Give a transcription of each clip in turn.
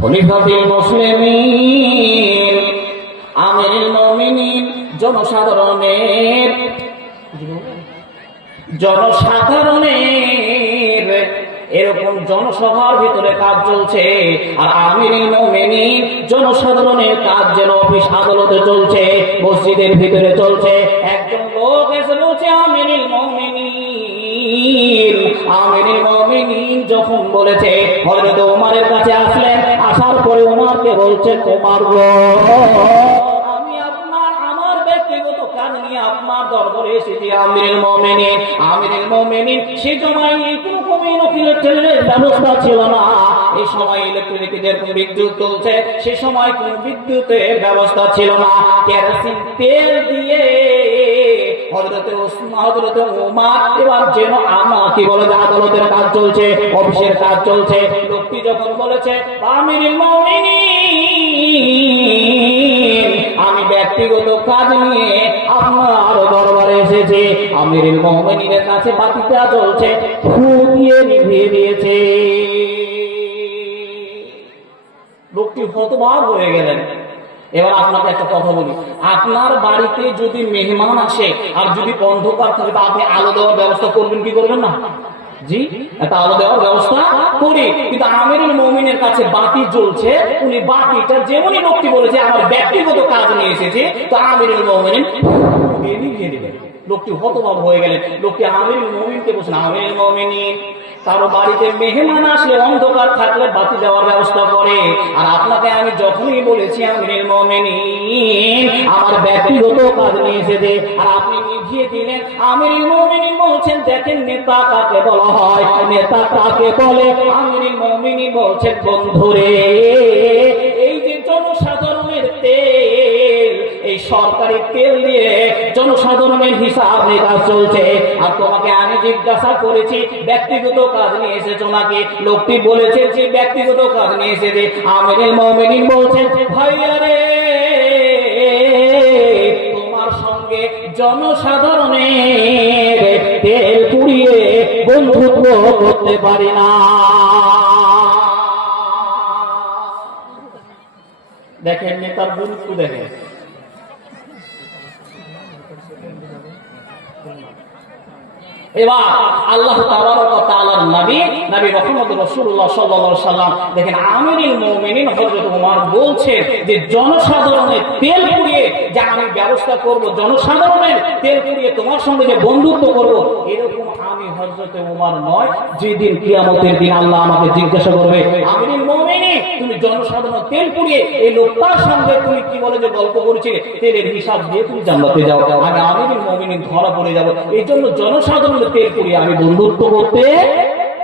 খলিফাতুল মুসলিমিন আমিরুল মুমিনিন জনসাধারণের এরকম জনসভার ভিতরে কাজ চলছে, আর আমিরুল মুমিনিন জনসাধারণের কাজ যেন অফিস আদালতে চলছে, মসজিদের ভিতরে চলছে। একজন লোক এসে বলছে আমিরুল মুমিনিন যখন বলেছে, হযরত ওমরের কাছে আসলেন, আসার পরে ওমরকে বলছে, ওমর গো, আমি আমার ব্যক্তিগত কাজ নিয়ে আপনার দরবারে এসেছি। আমিরুল মুমিনিন সে সময় কোনো ইলেকট্রিকের ব্যবস্থা ছিল না, এই সময় ইলেকট্রিকের বিদ্যুৎ চলছে, সে সময় কোনো বিদ্যুতের ব্যবস্থা ছিল না। কেরোসিন তেল দিয়ে হযরতে ওমর এবার যেন কি বলে আদালতের কাজ চলছে, অফিসের কাজ চলছে। লোকটি যখন বলেছে আমিরুল মুমিনিন আমি ব্যক্তিগত কাজ নিয়ে আপনার দরবারে এসেছি, আমিরুল মুমিনিনের কাছে বাতিটা জ্বলছে, ফু দিয়ে নিভিয়ে দিয়েছে। লোকটি হতবাক হয়ে গেলেন। এবার আপনাকে একটা কথা বলি, আপনার বাড়িতে যদি মেহমান আসে আর যদি অন্ধকার থাকে, তা আপনি আলো দেওয়ার ব্যবস্থা করবেন কি করবেন না? জি, একটা আলো দেওয়ার ব্যবস্থা করি, কিন্তু আমিরুল মুমিনের কাছে বাতি জ্বলছে, উনি বাতিটা যেমনই লোকটি বলেছে আমার ব্যক্তিগত কাজ নিয়ে এসেছে, তো আমিরুল মুমিন নিভিয়ে দিলেন। লোকটি হতবাক হয়ে গেলেন। লোকটি আমিরুল মুমিনকে বলছেন, আমিরুল মুমিনিন কারো বাড়িতে মেহমান আসলে অন্ধকার থাকলে বাতি দেওয়ার ব্যবস্থা করে, আর আপনাকে আমি যখনই বলেছি আমিরুল মুমিনিন আমার ব্যক্তিগত কাজ নিয়ে এসেছে, আর আপনি নিভিয়ে দিলেন। আমিরুল মুমিনিন বলছেন, দেখেন নেতা কাকে বলা হয়, নেতা কাকে বলে? আমিরুল মুমিনিন বলছেন, বন্ধুরে, এই যে জনসাধারণের তেল, এই সরকারি তেল দিয়ে জনসাধারণের হিসাব নিকাশ চলছে, আর তোমাকে আমি জিজ্ঞাসা করেছি ব্যক্তিগত কাজ নিয়ে এসেছো নাকি? লোকটি বলেছে যে ব্যক্তিগত কাজ নিয়ে এসেছে। আমিরুল মুমিনিন বলছেন, ভাইয়া রে, তোমার সঙ্গে জনসাধারণের তেল পুড়িয়ে বন্ধুত্ব করতে পারি না। দেখেন নেতার গুরুত্ব দেখেন। এবার আল্লাহ তাবারক ওয়া তাআলার নবী মুহাম্মদ রাসূলুল্লাহ সাল্লাল্লাহু আলাইহি সাল্লাম দেখেন আমিরুল মুমিনিন হযরত ওমর বলছেন যে জনসাধারণের তেল পুড়িয়ে যে আমি ব্যবস্থা করব, জনসাধারণের তেল পুড়িয়ে তোমার সঙ্গে যে বন্ধুত্ব করব, এরকম আমি হযরত ওমর নয়, যেদিন কিয়ামতের দিন আল্লাহ আমাকে জিজ্ঞাসা করবে, আমিরুল মুমিনিন তুমি জনসাধারণের তেল পুড়িয়ে এই লোকটার সঙ্গে তুমি কি বলে যে গল্প করেছিলে, তেলের হিসাব দিয়ে তুমি জান্নাতে যাও, আমি আমিরুল মুমিনিন ধরা পড়ে যাব। এই জন্য জনসাধারণের তেল পুড়িয়ে আমি বন্ধুত্ব করতে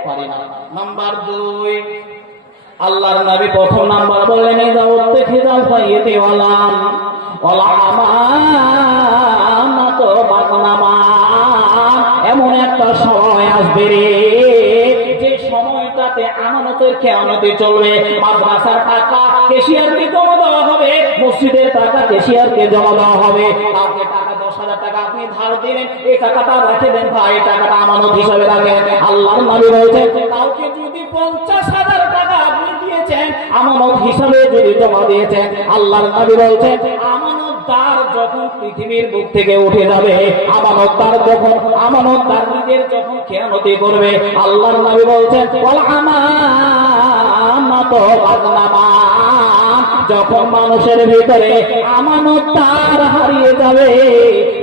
পারি না। নাম্বার 2, আল্লাহর নবী প্রথম নাম্বার বললেন, এমন একটা সময় আসবে রে, যে সময়টাতে আমানতের খেয়ানতি চলবে। মাদ্রাসার টাকা ক্যাশিয়ারকে জমা দেওয়া হবে, মসজিদের টাকা ক্যাশিয়ারকে জমা দেওয়া হবে। কাউকে টাকা 10,000 টাকা আপনি ধার দিলেন, এই টাকাটা রেখে দেন ভাই, এই টাকাটা আমানত হিসাবে রাখেন। আল্লাহর নবী বলেছেন, কাউকে যদি 50,000 টাকা আপনি দিয়েছেন আমানত হিসাবে যদি জমা দিয়েছেন, আল্লাহর নবী বলেছেন আমানতদার যখন পৃথিবীর বুক থেকে উঠে যাবে, আমানতদার নিজের যখন খেয়ানতি করবে, আল্লাহর নবী বলছেন ওয়াল আমানাতু বাদনামা, যখন মানুষের ভিতরে আমানতদার হারিয়ে যাবে,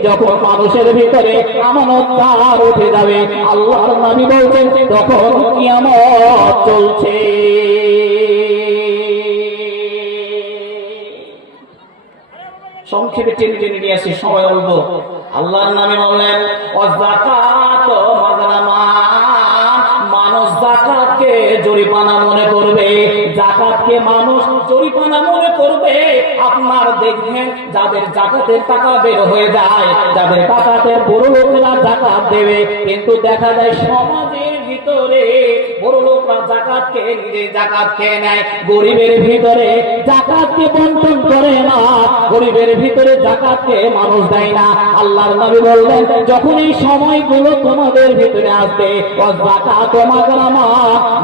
যখন মানুষের ভিতরে আমানতদার উঠে যাবে, আল্লাহর নবী বলছেন তখন কিয়ামত চলছে। সংক্ষেপে টেনে টেনে নিয়ে আসি, সময় অল্প। আল্লাহর নামে বললেন যাকাত মাযলামা, মানুষ যাকাতকে জরিমানা মনে করবে, যাকাতকে মানুষ জরিমানা মনে করবে। আপনার দেখবেন যাদের যাকাতের টাকা বের হয়ে যায়, যাদের টাকাতে বড় লোকেরা যাকাত দেবে, কিন্তু দেখা যায় সমাজের ভিতরে বড় লোকরা জাকাত খেয়ে নিজে জাকাত খেয়ে নেয়, গরিবের ভিতরে জাকাতকে বন্টন করে না, গরিবের ভিতরে জাকাতকে মানুষ দেয় না। আল্লাহর নবী বললেন, যখন এই সময়গুলো তোমাদের ভিতরে আসবে, যাকাত মাগরামা,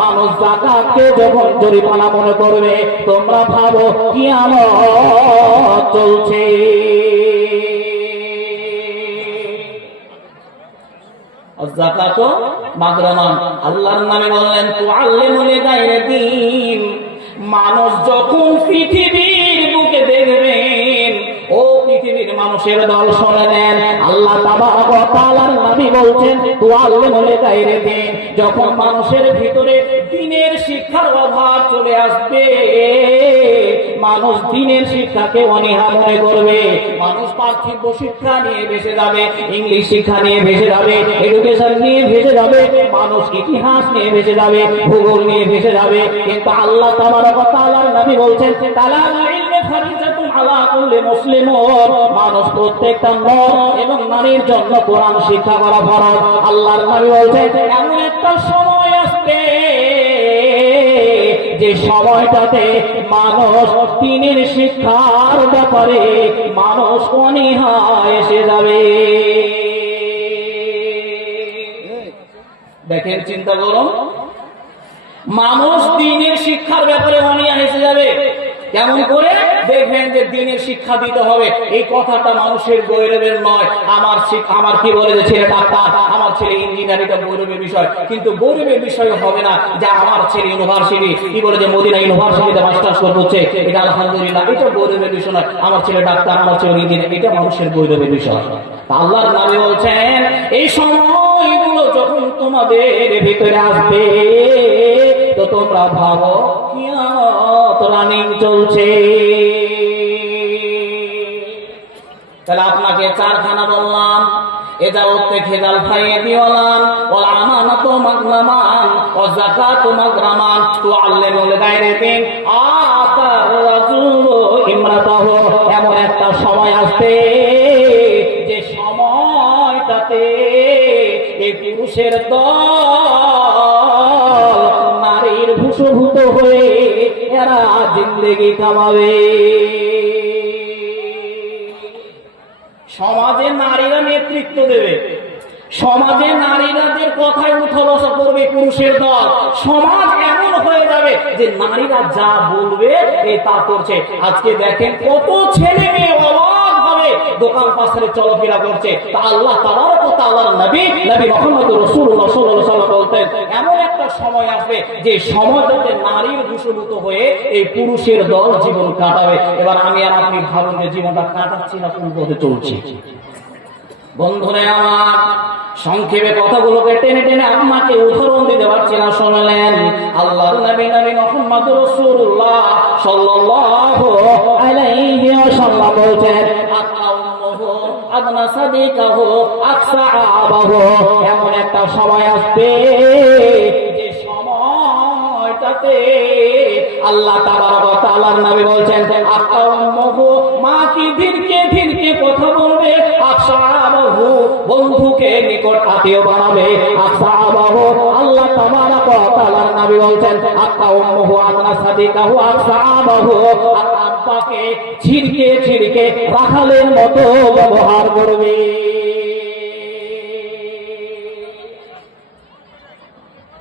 মানুষ জাকাতকে যখন জরিমানা মনে করবে, তোমরা ভাবো কিয়ামত চলছে। যাকাত মাগরামান, আল্লাহর নামে বললেন তুআল্লিমুল গায়রিদ্দিন, মানুষ যখন পৃথিবীর বুকে দেখবেন, ও পৃথিবীর মানুষের দল শুনে নেন, আল্লাহ তাবারক ওয়া তাআলার নবী বলছেন তুআল্লিমুল গায়রিদ্দিন, যখন মানুষের ভিতরে দ্বীনের শিক্ষার অভাব চলে আসবে, মানুষ দ্বীনের শিক্ষাকে অনীহা মনে করবে, মানুষ পার্থিব শিক্ষা নিয়ে ভেসে যাবে, ইংলিশ শিক্ষা নিয়ে ভেসে যাবে, এডুকেশন নিয়ে ভেসে যাবে, মানুষ ইতিহাস নিয়ে ভেসে যাবে, ভূগোল নিয়ে ভেসে যাবে। কিন্তু আল্লাহ তাবারক ওয়া তাআলার নবী বলছেন তালাবুল ইলমি ফারিজাতুন আলা কুল্লি মুসলিমিন, মানুষ প্রত্যেকটা নর এবং নারীর জন্য কোরআন শিক্ষা করা ফরজ। আল্লাহর নবী বলছেন এমন একটা সময় আসবে যে সময়টাতে মানুষ দ্বীনের শিক্ষার ব্যাপারে মানুষ অনীহা এসে যাবে। দেখেন, চিন্তা করুন, মানুষ দ্বীনের শিক্ষার ব্যাপারে অনীহা এসে যাবে। কেমন করে? দেখবেন যে দ্বীনের শিক্ষা দিতে হবে, এই কথাটা মানুষের গৌরবের নয়। আমার কি বলে যে ছেলে ডাক্তার, আমার ছেলে ইঞ্জিনিয়ার, এটা গৌরবের বিষয়। কিন্তু গৌরবের বিষয় হবে না যে আমার ছেলে ইউনিভার্সিটি, কি বলে যে মদিনা ইউনিভার্সিটিতে মাস্টার্স করছে, এটা আলহামদুলিল্লাহ, এটা গৌরবের বিষয় নয়। আমার ছেলে ডাক্তার, আমার ছেলে ইঞ্জিনিয়ার, এটা মানুষের গৌরবের বিষয়। আল্লাহর নবী বলছেন এই সময়গুলো যখন তোমাদের ভিতরে আসবে, তো তোমরা ভাবো কিয়ামত রানিং চলছে। তাহলে আপনাকে চারখানা বললাম, এজাওতে খেজাল ফাইয়ে দিওয়ালান ওয়াল আমানাতু মাগনামান ওয়া যাকাতু মাগরামান তুআল্লিমুল গায়রিদ্দিন আতার রাজুলু ইমরাতাহু, এমন একটা সময় আসবে যে সময়টাতে এই পুরুষের দল নারীর ভূষভূত হয়ে এরা জিন্দেগি কামাবে। সমাজে নারীরা নেতৃত্ব দেবে, সমাজে নারীরাদের কথায় উঠা বসা করবে পুরুষের দল। সমাজ এমন হয়ে যাবে যে নারীরা যা বলবে তা করছে। আজকে দেখেন কত ছেলে মেয়ে অবাক ভাবে দোকান পাশে চলাফেরা করছে। তা আল্লাহ তাবারক ওয়া তাআলার নবী মুহাম্মদ রাসূলুল্লাহ সাল্লাল্লাহু আলাইহি ওয়াসাল্লাম বলতেন এমন একটা সময় আসবে যে সমাজে নারীর ভূষভূত হয়ে এই পুরুষের দল জীবন কাটাবে। এবার আমি আর আপনি ভাবুন যে জীবনটা কাটাচ্ছি না কোন পথে চলছি। বন্ধুরা আমার, সংক্ষেপে কথাগুলোকে টেনে টেনে আপনাকে উদাহরণ দিতে পারছি না, শুনলেন। আল্লাহর নবী মুহাম্মদ রাসূলুল্লাহ সাল্লাল্লাহু আলাইহি ওয়াসাল্লাম বলেন আকাউমুহু আদনা সাদিকাহু আকসাআবাহু, এমন একটা সময় আসবে যে সময়টাতে আল্লাহ তাবারক ওয়া তাআলার নবী বলেন আকাউমুহু, মা কি ধীরকে ধীরকে কথা বলবে, আকসাআবাহু বন্ধুকে নিকট আত্মীয় বানাবে, আকসাআবাহু আল্লাহ তাবারক ওয়া তাআলার নবী বলেন আকাউমুহু আদনা সাদিকাহু আকসাআবাহু, আব্বাকে ছিড়কে ছিড়কে রাখালের মতো ব্যবহার করবে।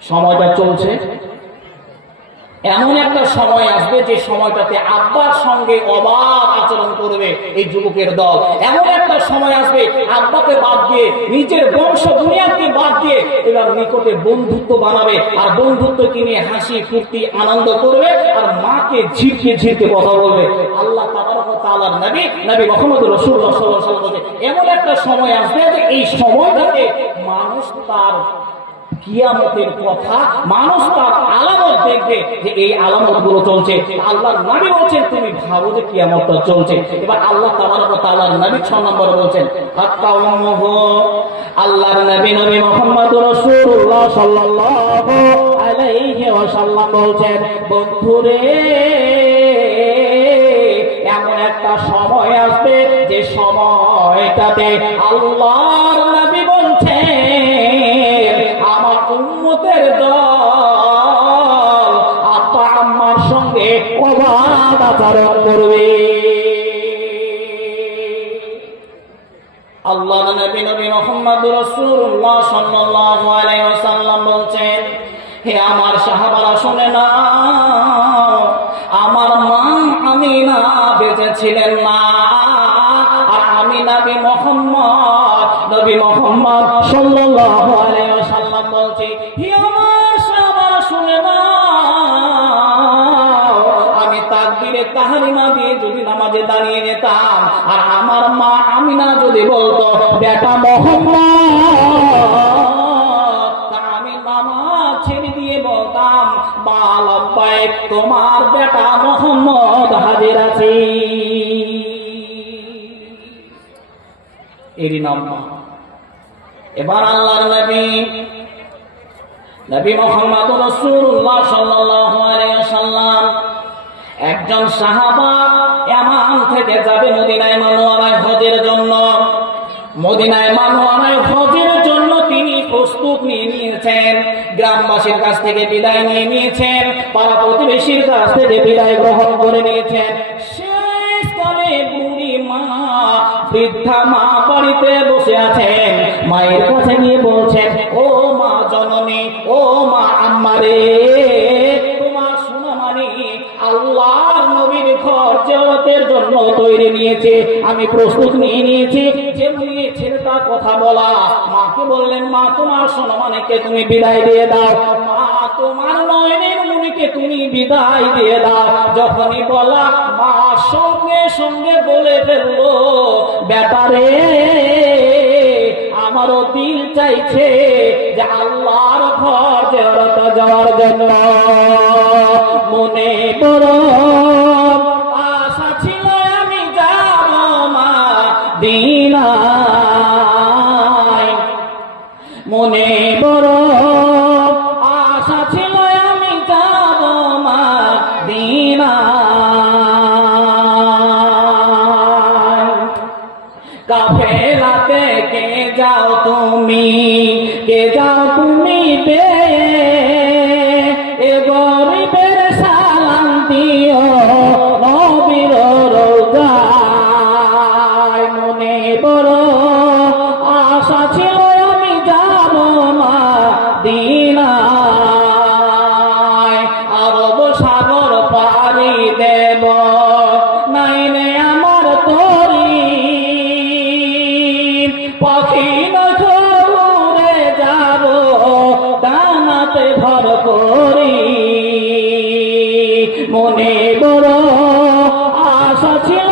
সময়টা চলছে, এমন একটা সময় আসবে যে সময়টাতে আব্বার সঙ্গে অবাধ আচরণ করবে এই যুবকের দল। এমন একটা সময় আসবে আব্বাকে বাদ দিয়ে, নিজের বংশ দুনিয়াকে বাদ দিয়ে এবার নিকটে বন্ধুত্ব বানাবে, আর বন্ধুত্বকে নিয়ে হাসি ফুর্তি আনন্দ করবে, আর মাকে ঝিরকে ঝিরকে কথা বলবে। আল্লাহ তাবারক ওয়া তাআলার নবী মুহাম্মদ রাসূলুল্লাহ সাল্লাল্লাহু আলাইহি ওয়াসাল্লাম এমন একটা সময় আসবে যে এই সময়টাতে মানুষ তার কিয়ামতের কথা, মানুষ তার আলামত দেখবে যে এই আলামত গুলো চলছে। আল্লাহর নবী বলছেন তুমি ভাবো যে কিয়ামতটা চলছে। এবার আল্লাহ তাবারক ওয়া তাআলার নবী 6 নম্বরে বলছেন আকাউমুহু, আল্লাহর নবী মুহাম্মদ রাসূলুল্লাহ সাল্লাল্লাহু আলাইহি ওয়াসাল্লাম বলছেন বন্ধুরে, এমন একটা সময় আসবে যে সময়টাতে আল্লাহর নবী বলছেন আমার উম্মতের অবাধ আচরণ করবে। আল্লাহ নবী মুহাম্মদুর রাসূলুল্লাহ সাল্লাল্লাহু আলাইহি ওয়াসাল্লাম বলছেন, হে আমার সাহাবারা শুনে না, আমার মা আমিনা বেঁচে ছিলেন না, আর আমি নবী মুহাম্মদ সাল্লাল্লাহু আলাইহি ওয়াসাল্লাম বলছি, হে আমার সাহাবারা শুনে না, আমি তাকবীরে তাহরিমা দিয়ে যদি নামাজে দাঁড়িয়ে যেতাম, আর আমার মা আমিনা যদি বলতো বেটা মুহাম্মদ, আমি নামাজ ছেড়ে দিয়ে বলতাম মা লাব্বাইক, তোমার বেটা মুহাম্মদ হাজির আছে। এরই নাম মা। এবার আল্লাহর নবী মুহাম্মদুর রাসূলুল্লাহ সাল্লাল্লাহু আলাইহি ওয়াসাল্লাম একজন সাহাবা ইয়ামান থেকে যাবে মদিনায় মুনাওয়ারায় হজের জন্য। মদিনায় মুনাওয়ারায় হজের জন্য তিনি প্রস্তুত নিয়ে নিয়েছেন, গ্রামবাসীর কাছ থেকে বিদায় নিয়ে নিয়েছেন, পাড়া প্রতিবেশীর কাছ থেকে বিদায় গ্রহণ করে নিয়েছেন। শেষকালে বুড়ি মা, বৃদ্ধা মা বাড়িতে বসে আছেন, মায়ের কাছে গিয়ে বলছেন, ও মা জননী, ও মা আম্মারে, তোমার সোনামানি আল্লাহর নবীর ঘর জিয়ারতের জন্য তৈরি নিয়েছে, আমি প্রস্তুত নিয়ে নিয়েছি। যেমনি ছেলেটা কথা বলা, মাকে বললেন, মা তোমার সোনামানিকে তুমি বিদায় দিয়ে দাও, মা তোমার নয়নের মনিকে তুমি বিদায় দিয়ে দাও। যখনই বলা, মা সঙ্গে সঙ্গে বলে ফেললো, বেটারে আমারও দিল চাইছে যে আল্লাহর ঘর জিয়ারত যাওয়ার জন্য। মনে বড় আশা ছিল আমি যাব মদিনায়, মনে বড় আশা ছিল আমি যাব মদিনায়। কাফেলাতে কে যাও তুমি, কে যাও তুমি পেয়ে, এ গরিবের সালাম দিও নবীর রওজায়। মনে বড় আশা ছিল আমি যাব মদিনায়, আরব সাগর পাড়ি দেব, নাইনে আমার তরি, পাখি না উড়ে যাব ডানাতে ভর করি। মনে বড় আশা ছিল